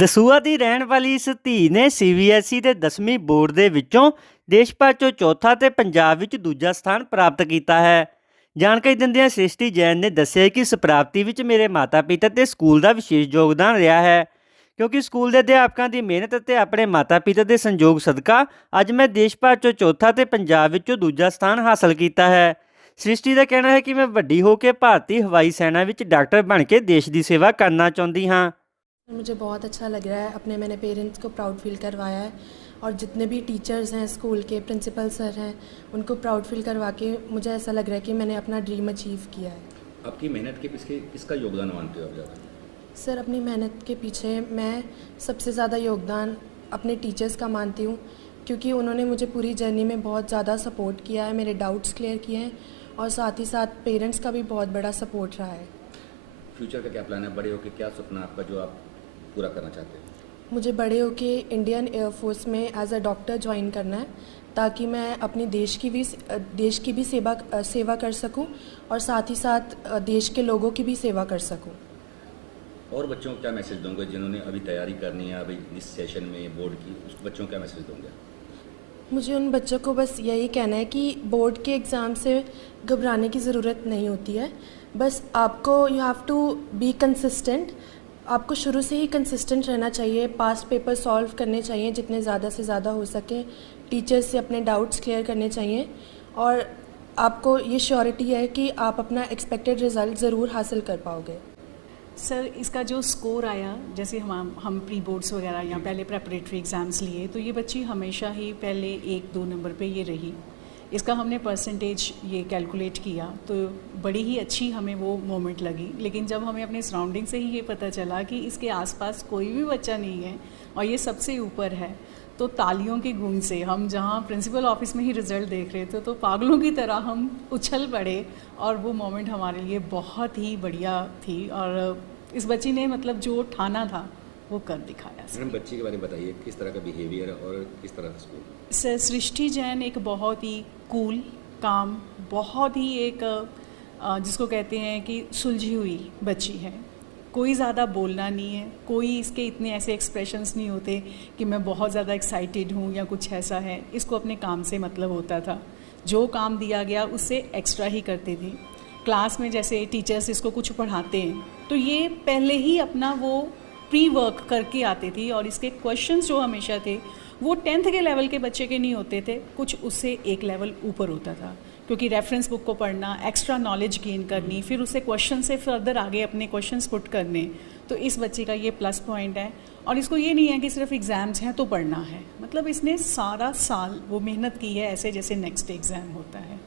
ਦਸੂਹਾ ਦੀ ਰਹਿਣ ਵਾਲੀ ਇਸ ਧੀ ਨੇ ਸੀਬੀਐਸਈ ਦੇ 10ਵੀਂ ਬੋਰਡ ਦੇ ਵਿੱਚੋਂ ਦੇਸ਼ ਭਰ 'ਚੋਂ ਚੌਥਾ ਤੇ ਪੰਜਾਬ ਵਿੱਚ ਦੂਜਾ ਸਥਾਨ ਪ੍ਰਾਪਤ ਕੀਤਾ ਹੈ। ਜਾਣਕਾਰੀ ਦਿੰਦਿਆਂ ਸ੍ਰਿਸ਼ਟੀ ਜੈਨ ਨੇ ਦੱਸਿਆ ਕਿ ਇਸ ਪ੍ਰਾਪਤੀ ਵਿੱਚ ਮੇਰੇ ਮਾਤਾ-ਪਿਤਾ ਤੇ ਸਕੂਲ ਦਾ ਵਿਸ਼ੇਸ਼ ਯੋਗਦਾਨ ਰਿਹਾ ਹੈ, ਕਿਉਂਕਿ ਸਕੂਲ ਦੇ ਅਧਿਆਪਕਾਂ ਦੀ ਮਿਹਨਤ ਅਤੇ ਆਪਣੇ ਮਾਤਾ-ਪਿਤਾ ਦੇ ਸੰਯੋਗ ਸਦਕਾ ਅੱਜ ਮੈਂ ਦੇਸ਼ ਭਰ 'ਚੋਂ ਚੌਥਾ ਤੇ ਪੰਜਾਬ ਵਿੱਚੋਂ ਦੂਜਾ ਸਥਾਨ ਹਾਸਲ ਕੀਤਾ ਹੈ। ਸ੍ਰਿਸ਼ਟੀ ਦਾ ਕਹਿਣਾ ਹੈ ਕਿ ਮੈਂ ਵੱਡੀ ਹੋ ਕੇ ਭਾਰਤੀ ਹਵਾਈ ਸੈਨਾ ਵਿੱਚ डॉक्टर बन के देश की सेवा करना चाहती हाँ। मुझे बहुत अच्छा लग रहा है, मैंने पेरेंट्स को प्राउड फील करवाया है और जितने भी टीचर्स हैं, स्कूल के प्रिंसिपल सर हैं, उनको प्राउड फील करवा के मुझे ऐसा लग रहा है कि मैंने अपना ड्रीम अचीव किया है। आपकी मेहनत के पीछे किसका योगदान मानते हो आप ज़्यादा? सर, अपनी मेहनत के पीछे मैं सबसे ज़्यादा योगदान अपने टीचर्स का मानती हूँ, क्योंकि उन्होंने मुझे पूरी जर्नी में बहुत ज़्यादा सपोर्ट किया है, मेरे डाउट्स क्लियर किए हैं और साथ ही साथ पेरेंट्स का भी बहुत बड़ा सपोर्ट रहा है। फ्यूचर का क्या प्लान है? बड़े होकर क्या सपना आपका जो आप पूरा करना चाहते हैं? मुझे बड़े होके इंडियन एयरफोर्स में एज अ डॉक्टर ज्वाइन करना है, ताकि मैं अपनी देश की भी सेवा कर सकूं और साथ ही साथ देश के लोगों की भी सेवा कर सकूं। और बच्चों को क्या मैसेज दोगे जिन्होंने अभी तैयारी करनी है, अभी इस सेशन में बोर्ड की, उस बच्चों को क्या मैसेज दोगे? मुझे उन बच्चों को बस यही कहना है कि बोर्ड के एग्ज़ाम से घबराने की ज़रूरत नहीं होती है। बस आपको you have to be consistent, आपको शुरू से ही कंसिस्टेंट रहना चाहिए, पास्ट पेपर सॉल्व करने चाहिए जितने ज़्यादा से ज़्यादा हो सके, टीचर्स से अपने डाउट्स क्लियर करने चाहिए और आपको ये श्योरिटी है कि आप अपना एक्सपेक्टेड रिज़ल्ट ज़रूर हासिल कर पाओगे। सर, इसका जो स्कोर आया, जैसे हम प्री बोर्ड्स वगैरह या पहले प्रेपरेटरी एग्ज़ाम्स लिए, तो ये बच्ची हमेशा ही पहले 1-2 नंबर पे ये रही। इसका हमने परसेंटेज ये कैलकुलेट किया तो बड़ी ही अच्छी हमें वो मोमेंट लगी। लेकिन जब हमें अपने सराउंडिंग से ही ये पता चला कि इसके आसपास कोई भी बच्चा नहीं है और ये सबसे ऊपर है, तो तालियों की गूंज से हम जहाँ प्रिंसिपल ऑफिस में ही रिज़ल्ट देख रहे थे तो पागलों की तरह हम उछल पड़े और वो मोमेंट हमारे लिए बहुत ही बढ़िया थी। और इस बच्ची ने मतलब जो ठाना था वो कर दिखाया। मैडम, बच्ची के बारे में बताइए, किस तरह का बिहेवियर और किस तरह का स्कूल? सर, सृष्टि जैन एक बहुत ही कूल, काम, बहुत ही एक जिसको कहते हैं कि सुलझी हुई बच्ची है। कोई ज़्यादा बोलना नहीं है, कोई इसके इतने ऐसे एक्सप्रेशंस नहीं होते कि मैं बहुत ज़्यादा एक्साइटेड हूँ या कुछ ऐसा है। इसको अपने काम से मतलब होता था, जो काम दिया गया उससे एक्स्ट्रा ही करते थे। क्लास में जैसे टीचर्स इसको कुछ पढ़ाते हैं तो ये पहले ही अपना वो प्री वर्क करके आते थी और इसके क्वेश्चंस जो हमेशा थे वो 10th के लेवल के बच्चे के नहीं होते थे, कुछ उससे एक लेवल ऊपर होता था, क्योंकि रेफरेंस बुक को पढ़ना, एक्स्ट्रा नॉलेज गेन करनी, फिर उससे क्वेश्चन से फर्दर आगे अपने क्वेश्चंस पुट करने। तो इस बच्चे का ये प्लस पॉइंट है। और इसको ये नहीं है कि सिर्फ एग्ज़ाम्स हैं तो पढ़ना है, मतलब इसने सारा साल वो मेहनत की है ऐसे जैसे नेक्स्ट एग्ज़ाम होता है।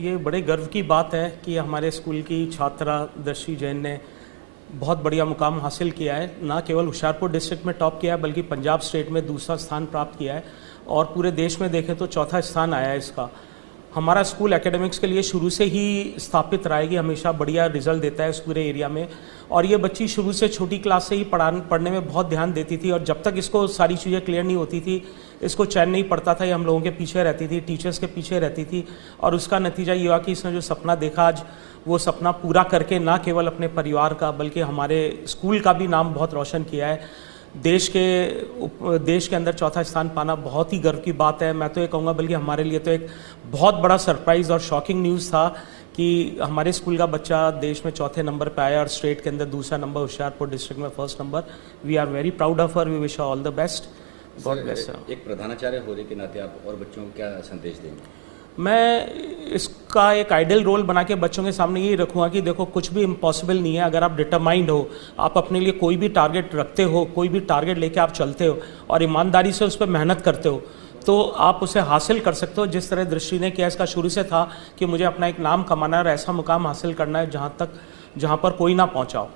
ये बड़े गर्व की बात है कि हमारे स्कूल की छात्रा दृष्टि जैन ने बहुत बढ़िया मुकाम हासिल किया है। ना केवल होशियारपुर डिस्ट्रिक्ट में टॉप किया है बल्कि पंजाब स्टेट में दूसरा स्थान प्राप्त किया है और पूरे देश में देखें तो चौथा स्थान आया है इसका। हमारा स्कूल एकेडमिक्स के लिए शुरू से ही स्थापित रहा है कि हमेशा बढ़िया रिजल्ट देता है इस पूरे एरिया में। और ये बच्ची शुरू से छोटी क्लास से ही पढ़ने में बहुत ध्यान देती थी और जब तक इसको सारी चीज़ें क्लियर नहीं होती थी, इसको चैन नहीं पड़ता था, ये हम लोगों के पीछे रहती थी, टीचर्स के पीछे रहती थी। और उसका नतीजा ये हुआ कि इसने जो सपना देखा आज वो सपना पूरा करके ना केवल अपने परिवार का बल्कि हमारे स्कूल का भी नाम बहुत रोशन किया है। देश के अंदर चौथा स्थान पाना बहुत ही गर्व की बात है। मैं तो ये कहूँगा बल्कि हमारे लिए तो एक बहुत बड़ा सरप्राइज़ और शॉकिंग न्यूज़ था कि हमारे स्कूल का बच्चा देश में चौथे नंबर पे आया और स्टेट के अंदर दूसरा नंबर, होशियारपुर डिस्ट्रिक्ट में first number. We are very proud of her, we wish all the best. God bless her. एक प्रधानाचार्य होने के नाते आप और बच्चों को क्या संदेश देंगे? मैं इसका एक आइडियल रोल बना के बच्चों के सामने यही रखूँगा कि देखो, कुछ भी इम्पॉसिबल नहीं है अगर आप डिटरमाइंड हो, आप अपने लिए कोई भी टारगेट रखते हो, कोई भी टारगेट लेके आप चलते हो और ईमानदारी से उस पर मेहनत करते हो तो आप उसे हासिल कर सकते हो। जिस तरह दृष्टि ने किया, इसका शुरू से था कि मुझे अपना एक नाम कमाना है और ऐसा मुकाम हासिल करना है जहाँ पर कोई ना पहुँचा हो।